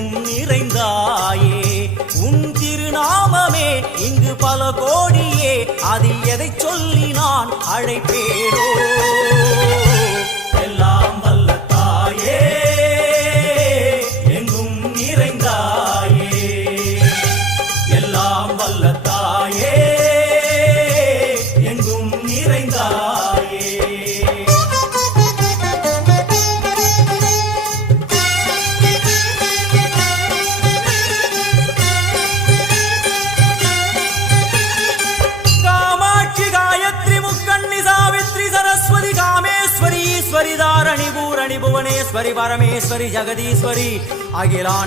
எங்கும் நிறைந்தாயே உன் திருநாமமே இங்கு பல கோடியே அதில் எதை சொல்லி நான் அழைப்பேனோ எல்லாம் வல்ல தாயே எங்கும் நிறைந்தாயே எல்லாம் வல்ல தாயே எங்கும் நிறைந்தாயே ईश्वरी दारणी भूरणी भुवनेश्वरी परमेश्वरी जगदीश्वरी अखिलांडे